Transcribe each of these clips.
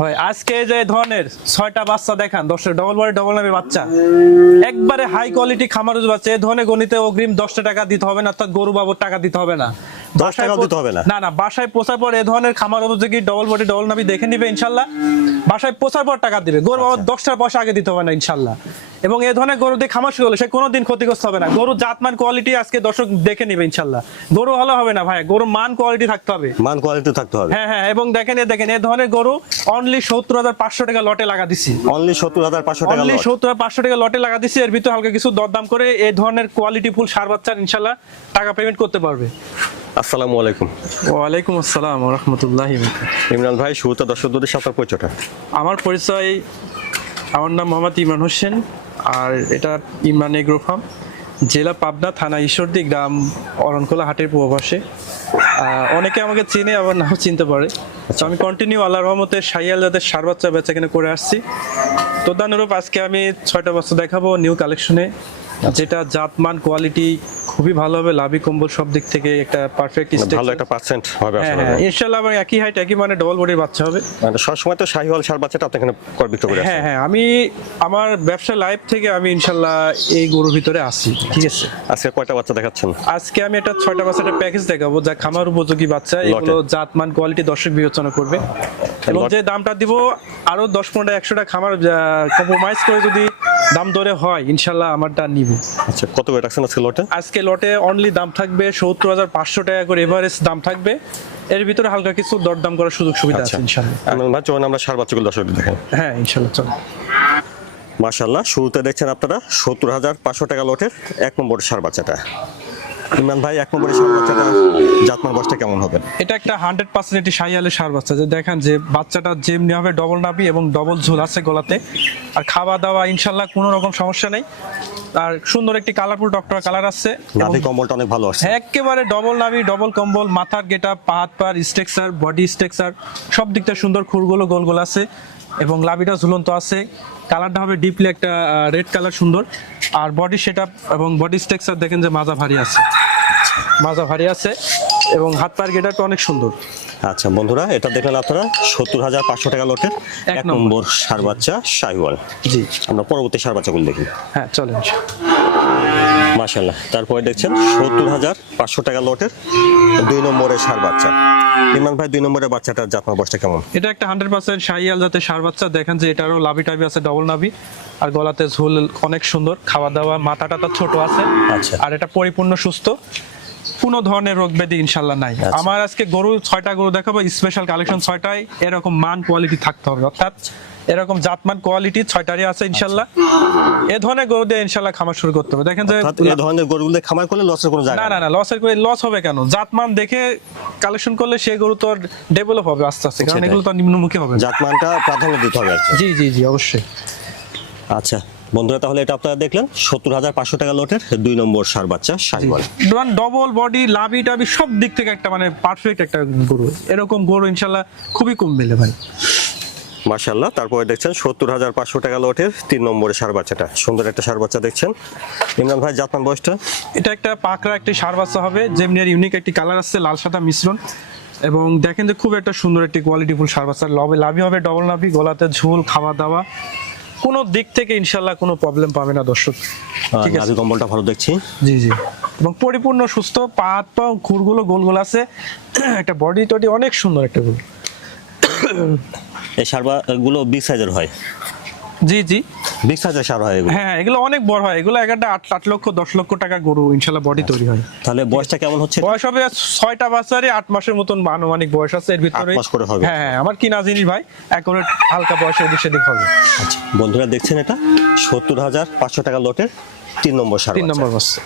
হয় আজকে যে ধরনের ছয়টা বাচ্চা দেখান দশটা ডবল বডি ডবল নামের বাচ্চা। একবারে হাই কোয়ালিটি খামার বাচ্চা এই ধরনের গণিতে অগ্রিম দশটা টাকা দিতে হবে না অর্থাৎ গরু বাবুর টাকা দিতে হবে না। দশ বাসায় দিতে হবে না? না না বাসায় পোষার পর এ ধরনের খামার উপযোগী ডবল বডি ডবল নাবি দেখে নিবে ইনশাল্লাহ। বাসায় পোষার পর টাকা দিবে। গরু বাবুর দশটার পয়সা আগে দিতে হবে না ইনশাল্লাহ। এবং এ ধরনের গরু দিয়ে খামার শুরু হলে সে কোনোদিন ক্ষতিগ্রস্ত হবে না। গরু জাতমান কোয়ালিটি আজকে দর্শক দেখে নিবে ইনশাল্লাহ। গরু ভালো হবে না ভাই? গরুর মান কোয়ালিটি থাকতে হবে। মান কোয়ালিটি থাকতে হবে। হ্যাঁ হ্যাঁ এবং দেখেন এ দেখেন এ ধরনের গরু অনলি সত্তর হাজার পাঁচশো টাকা লটে লাগা দিছি। অনলি সত্তর হাজার পাঁচশো টাকা অনলি সত্তর হাজার পাঁচশো টাকা লটে লাগা দিছি। এর ভিতরে হালকা কিছু দরদাম করে এই ধরনের কোয়ালিটি ফুল সার বাচ্চার ইনশাল্লাহ টাকা পেমেন্ট করতে পারবে। আসসালামু আলাইকুম। ওয়ালাইকুম আসসালাম রহমতুল্লাহ ইমরান ভাই শুরুতে দর্শকদের সাথে পরিচয়টা? আমার পরিচয় আমার নাম মোহাম্মদ ইমরান হোসেন। আর এটা ইমরান এগ্রো ফার্ম, জেলা পাবনা থানা ঈশ্বরদী গ্রাম অরণকোলা হাটের প্রবাসে অনেকে আমাকে চিনে, আবার নাও চিনতে পারে। তো আমি কন্টিনিউ আল্লাহ রহমতে সাইয়াল জাতের সার বাচ্চা বেচা কিনে করে আসছি। তদানুরূপ আজকে আমি ছয়টা বাচ্চা দেখাবো নিউ কালেকশনে যেটা জাতমান কোয়ালিটি খুবই ভালো হবে লাভি কম্বল সব দিক থেকে একটা পারফেক্ট ভালো একটা পার্সেন্ট হবে হ্যাঁ হ্যাঁ ইনশাল্লাহ আবার একই হাইট একই মানে ডবল বডির বাচ্চা হবে। মানে সবসময় তো শাহিওয়াল সার বাচ্চাটা আপনি এখানে কর বিক্রি করে হ্যাঁ হ্যাঁ আমি আমার ব্যবসা লাইফ থেকে আমি ইনশাল্লাহ এই গরুর ভিতরে আসি ঠিক আছে। আজকে কয়টা বাচ্চা দেখাচ্ছেন? আজকে আমি একটা ছয়টা বাচ্চাটা প্যাকেজ দেখাবো যা খামার উপযোগী বাচ্চা এগুলো জাতমান কোয়ালিটি দর্শক বিবেচনা করবে। এবং যে দামটা দিব আরও দশ পনেরো একশোটা খামার কম্প্রোমাইজ করে যদি দাম দরে হয় ইনশাল্লাহ আমারটা নিব। আচ্ছা কত করে রাখছেন আজকে লটে? আজকে লটে অনলি দাম থাকবে সত্তর হাজার পাঁচশো টাকা করে এভারেজ দাম থাকবে। এর ভিতরে হালকা কিছু দরদাম করার সুযোগ সুবিধা আচ্ছা। আছে ইনশাল্লাহ ইমরান চলুন আমরা সার বাচ্চাগুলো দর্শকদের দেখেন। হ্যাঁ ইনশাল্লাহ চলো মাশাল্লাহ শুরুতে দেখছেন আপনারা সত্তর হাজার পাঁচশো টাকা লটের এক নম্বর সার বাচ্চাটা। ইমরান ভাই এক নম্বরের সার বাচ্চাটা। জাতমান বয়সটা কেমন হবে? এটা একটা হান্ড্রেড পার্সেন্ট একটি সার বাচ্চা। যে দেখেন যে বাচ্চাটা যেমনি হবে ডবল নাবি এবং ডবল ঝোল আছে গলাতে। আর খাওয়া দাওয়া ইনশাল্লাহ কোনো রকম সমস্যা নেই। আর সুন্দর একটি কালারফুল ডক্টর কালার আছে নাভি কম্বলটা অনেক ভালো আসছে একেবারে ডবল নাবি ডবল কম্বল মাথার গেটা পাহাত পার স্ট্রেকচার বডি স্ট্রেকচার সব দিক থেকে সুন্দর খুরগুলো গোল গোল আছে এবং লাভিটা ঝুলন্ত আছে। কালারটা হবে ডিপলি একটা রেড কালার সুন্দর। আর বডি সেট এবং বডি স্ট্রাকচার দেখেন যে মাজা ভারী আছে। মাজা ভারী আছে। এবং হাত পায়ের গেটারটা অনেক সুন্দর। আচ্ছা বন্ধুরা এটা দেখলেন আপনারা সত্তর হাজার পাঁচশো টাকা লটের এক নম্বর। সার বাচ্চা শাহিওয়াল জি। আমরা পরবর্তী সার বাচ্চাগুলো দেখি। হ্যাঁ চলেন। মাশাল্লাহ তারপরে দেখছেন সত্তর হাজার পাঁচশো টাকা লটের দুই নম্বরের সার বাচ্চা। ইমরান ভাই দুই নম্বরের বাচ্চাটার জাতমান বয়সটা কেমন? এটা একটা হান্ড্রেড পার্সেন্ট শাহিয়াল যাতে সার বাচ্চা। দেখেন যে এটারও লাভি টাবি আছে ডবল নাভি। আর গলাতে ঝোল অনেক সুন্দর। খাওয়া দাওয়া মাথাটা তার ছোট আছে। আচ্ছা। আর এটা পরিপূর্ণ সুস্থ। কোনো ধরনের রোগ ব্যাধি ইনশাল্লাহ নাই। আচ্ছা। আমার আজকে গরু ছয়টা গরু দেখাবো স্পেশাল কালেকশন ছয়টায় এরকম মান কোয়ালিটি থাকতে হবে অর্থাৎ এরকম জাতমান কোয়ালিটি ছয়টারই আছে ইনশাল্লাহ। এ ধরনের গরু দিয়ে ইনশাল্লাহ খামার শুরু করতে হবে। দেখেন যে এই ধরনের গরুগুলো খামার করলে লসের কোনো জায়গা না না না লসের করে লস হবে কেন? জাতমান দেখে কালেকশন করলে সে গরু তো ডেভেলপ হবে আস্তে আস্তে কারণ এগুলো তো নিম্নমুখী হবে। জাতমানটা প্রাধান্য দিতে হবে জি জি জি অবশ্যই। আচ্ছা। বন্ধুরা তাহলে এটা আপনারা দেখলেন সত্তর হাজার পাঁচশো টাকা লটের দুই নম্বর সার বাচ্চা শাহিওয়াল ডবল বডি লাভি টাবি সব দিক থেকে একটা মানে পারফেক্ট একটা গরু। এরকম গরু ইনশাল্লাহ খুবই কম মেলে ভাই। মাশাল্লাহ তারপরে দেখছেন সত্তর হাজার পাঁচশো টাকা লটের তিন নম্বরের সার বাচ্চাটা। সুন্দর একটা সার বাচ্চা দেখছেন। ইমরান ভাই জাতমান বয়সটা? এটা একটা পাকড়া একটি সার বাচ্চা হবে যেমনি ইউনিক একটি কালার আসছে লাল সাদা মিশ্রণ। এবং দেখেন যে খুব একটা সুন্দর একটি কোয়ালিটিফুল সার বাচ্চা। লবে লাভি হবে ডবল লাভি গলাতে ঝোল খাওয়া দাওয়া কোনো দিক থেকে ইনশাল্লাহ কোনো প্রবলেম পাবে না দর্শক। ঠিক আছে? কম্বলটা ভালো দেখছি। জি জি। এবং পরিপূর্ণ সুস্থ পা হাত পা খুরগুলো গোল গোল আছে। একটা বডি টডি অনেক সুন্দর একটা গরু এই সারগুলো বিগ সাইজের হয়। জি জি। বিগ সাইজের সার হয় এগুলো? হ্যাঁ এগুলো অনেক বড় হয়। এগুলো একটা আট আট লক্ষ দশ লক্ষ টাকা গরু ইনশাল্লাহ বডি তৈরি হয়। তাহলে বয়সটা কেমন হচ্ছে? বয়স হবে ছয়টা বাচ্চারই আট মাসের মতন আনুমানিক বয়স আছে। এর ভিতরে মাস করে হবে। হ্যাঁ হ্যাঁ আমার কিনা জিনিস ভাই এখন হালকা বয়সে এদিক সেদিক হবে। আচ্ছা বন্ধুরা দেখছেন এটা? সত্তর হাজার পাঁচশো টাকা লটের তিন নম্বর সার তিন নম্বর বাচ্চা।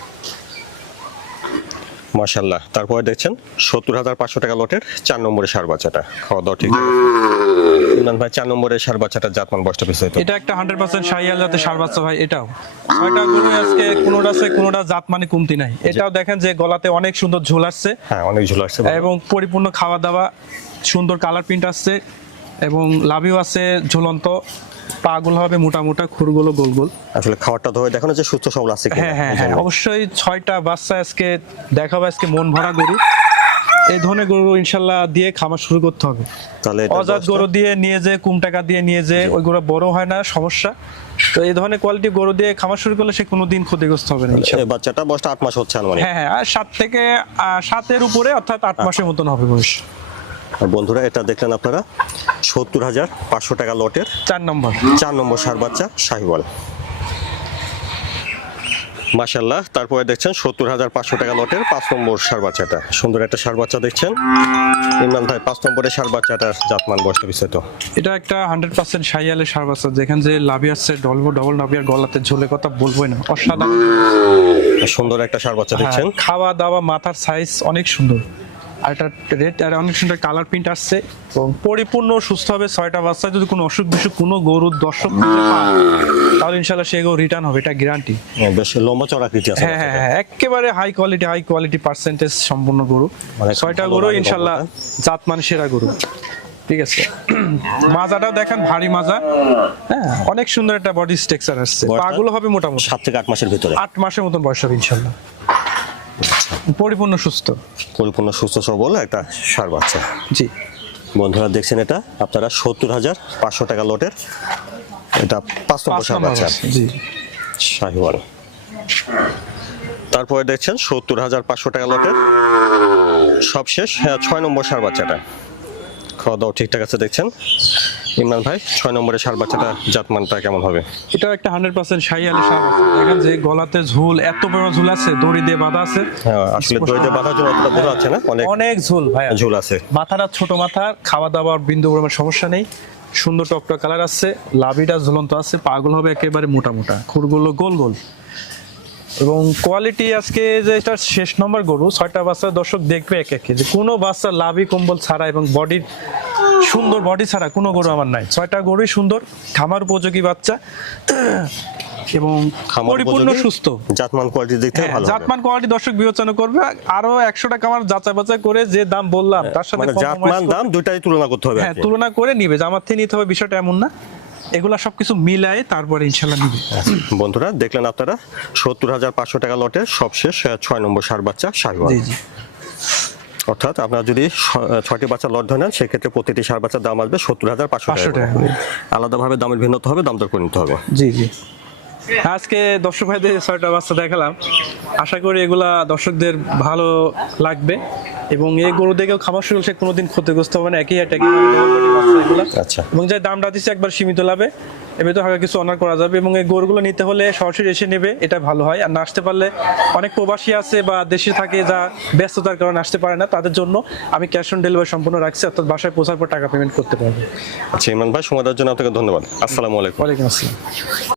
মাশাল্লাহ তারপরে দেখছেন সত্তর হাজার পাঁচশো টাকা লটের চার নম্বরের সার বাচ্চাটা। খাওয়া দাওয়া ঠিক ইমরান ভাই চার নম্বরের সার বাচ্চাটা জাতমান বয়সটা বিস্তারিত এটা একটা হান্ড্রেড পার্সেন্ট সাইয়াল জাতের সার বাচ্চা ভাই এটাও। ছয়টা গরু আজকে কোনোটা আছে কোনোটা জাত মানে কমতি নাই। এটাও দেখেন যে গলাতে অনেক সুন্দর ঝোল আসছে। হ্যাঁ অনেক ঝুলো আসছে। এবং পরিপূর্ণ খাওয়া দাওয়া সুন্দর কালার প্রিন্ট আসছে। এবং লাভিও আছে ঝুলন্ত পাগুলো হবে মোটা মোটা খুরগুলো গোল গোল। আসলে খাবারটা ধরে দেখানো যে সুস্থ সবল আছে হ্যাঁ হ্যাঁ হ্যাঁ অবশ্যই ছয়টা বাচ্চা আজকে দেখাবো আজকে মন ভরা গরু। এই ধরনের গরু ইনশাল্লাহ দিয়ে খামার শুরু করতে হবে। তাহলে অজাত গরু দিয়ে নিয়ে যে কুম টাকা দিয়ে নিয়ে যে ওই গরু বড় হয় না সমস্যা। তো এই ধরনের কোয়ালিটি গরু দিয়ে খামার শুরু করলে সে কোনোদিন ক্ষতিগ্রস্ত হবে না। বাচ্চাটা বয়সটা আট মাস হচ্ছে হ্যাঁ হ্যাঁ আর সাত থেকে সাতের উপরে অর্থাৎ আট মাসের মতন হবে বয়স। আর বন্ধুরা এটা দেখলেন আপনারা? সত্তর হাজার পাঁচশো টাকা লটের চার নম্বর। চার নম্বর সার বাচ্চা শাহিওয়াল। মাশাল্লাহ তারপরে দেখছেন সত্তর হাজার পাঁচশো টাকা লটের পাঁচ নম্বর সার বাচ্চাটা। সুন্দর একটা সার বাচ্চা দেখছেন। ইমরান ভাই পাঁচ নম্বরের সার বাচ্চাটার জাতমান বয়সটা বিস্তৃত এটা একটা হান্ড্রেড পার্সেন্ট সাইয়ালের সার বাচ্চা। যেখানে যে লাভি আসছে ডলবো ডবল নাভিয়ার গলাতে ঝোলে কথা বলবোই না। অসাধারণ। সুন্দর একটা সার বাচ্চা দেখছেন। হ্যাঁ, খাওয়া দাওয়া মাথার সাইজ অনেক সুন্দর। আর এটা রেড আর অনেক সুন্দর কালার প্রিন্ট আসছে এবং পরিপূর্ণ সুস্থ হবে ছয়টা বাচ্চা যদি কোনো অসুখ বিসুখ কোনো গরুর দর্শক তাহলে ইনশাল্লাহ সে গরু রিটার্ন হবে এটা গ্যারান্টি হ্যাঁ, বেশ লম্বা চড়াকৃতি আছে হ্যাঁ হ্যাঁ হ্যাঁ একেবারে high quality high quality percentage সম্পূর্ণ গরু। ছয়টা গরু ইনশাল্লাহ গরুটা। জাতমান সেরা গরু। ঠিক আছে। মাজাটাও দেখেন ভারী মাজা। হ্যাঁ অনেক সুন্দর একটা বডি স্ট্রাকচার আসছে? পাগুলো হবে মোটামুটি। সাত থেকে আট মাসের ভিতরে। আট মাসের মতন বয়স হবে ইনশাল্লাহ পরিপূর্ণ সুস্থ। পরিপূর্ণ সুস্থ সবল একটা সার বাচ্চা। জি। বন্ধুরা দেখছেন এটা? আপনারা সত্তর হাজার পাঁচশো টাকা লটের এটা পাঁচ নম্বর সার বাচ্চা জি। শাহিওয়াল। তারপরে দেখছেন সত্তর হাজার পাঁচশো টাকা লটের সবশেষ হ্যাঁ ছয় নম্বর সার বাচ্চাটা। খাওয়া দাওয়া ঠিকঠাক আছে দেখছেন? ইমরান ভাই ছয় নম্বরের সার বাচ্চাটা জাতমানটা কেমন হবে? এটা একটা হান্ড্রেড পার্সেন্ট শাহিয়ালি সার আছে। দেখেন যে গলাতে ঝুল এত বড় ঝুল আছে দড়ি দিয়ে বাঁধা আছে। হ্যাঁ আসলে দইতে বাঁধার জন্য অতটা বোঝা যাচ্ছে না? অনেক অনেক ঝুল ভাই ঝুল আছে। মাথাটা ছোট মাথা খাওয়া দাওয়ার বিন্দু পরিমাণ সমস্যা নেই। সুন্দর টকটক কালার আছে লাভিটা ঝুলন্ত আছে পাগল হবে একেবারে মোটা মোটা খুরগুলো গোল গোল। এবং কোয়ালিটি আজকে যে এটা শেষ নম্বর গরু ছয়টা বাচ্চা দর্শক দেখবে এক একে। যে কোনো বাচ্চা লাভি কম্বল ছাড়া এবং বডির সুন্দর বডি ছাড়া কোনো গরু আমার নাই। ছয়টা গরুই সুন্দর খামার উপযোগী বাচ্চা এবং পরিপূর্ণ সুস্থ। জাতমান কোয়ালিটি দেখতে হ্যাঁ, ভালো জাতমান কোয়ালিটি দর্শক বিবেচনা করবে আরও একশো টাকা আমার যাচাই বাছাই করে যে দাম বললাম তার সাথে মানে জাতমান দাম দুইটাই তুলনা করতে হবে হ্যাঁ তুলনা করে নিবে যে আমার থেকে নিতে হবে বিষয়টা এমন না। এগুলা সবকিছু মিলায়ে তারপরে ইনশাল্লাহ নিবে। বন্ধুরা দেখলেন আপনারা সত্তর হাজার পাঁচশো টাকা লটে সবশেষ ছয় নম্বর সার বাচ্চা জি জি। অর্থাৎ আপনার যদি ছয়টি বাচ্চা লট ধরে নেন সেক্ষেত্রে প্রতিটি সার বাচ্চার দাম আসবে সত্তর হাজার পাঁচশো 500 টাকা। আলাদাভাবে দামের ভিন্নতা হবে দাম দর করে নিতে হবে। জি জি। আজকে দর্শক ভাইদের ছয়টা বাচ্চা দেখালাম। আশা করি এগুলা দর্শকদের ভালো লাগবে এবং এই গরু দেখেও খাবার শুরু সে কোনোদিন ক্ষতিগ্রস্ত হবে না। একই এগুলা। আচ্ছা। এবং যে দামটা দিচ্ছে একবার সীমিত লাভে। এমনি তো হালকা কিছু অনার করা যাবে এবং এই গরুগুলো নিতে হলে সরাসরি এসে নেবে এটা ভালো হয়। আর না আসতে পারলে অনেক প্রবাসী আছে বা দেশে থাকে যা ব্যস্ততার কারণে আসতে পারে না তাদের জন্য আমি ক্যাশ অন ডেলিভারি সম্পূর্ণ রাখছি অর্থাৎ বাসায় পৌঁছার পর টাকা পেমেন্ট করতে পারবে। আচ্ছা ইমান ভাই সময় দেওয়ার জন্য আপনাকে ধন্যবাদ। আসসালামু আলাইকুম। ওয়ালাইকুম আসসালাম।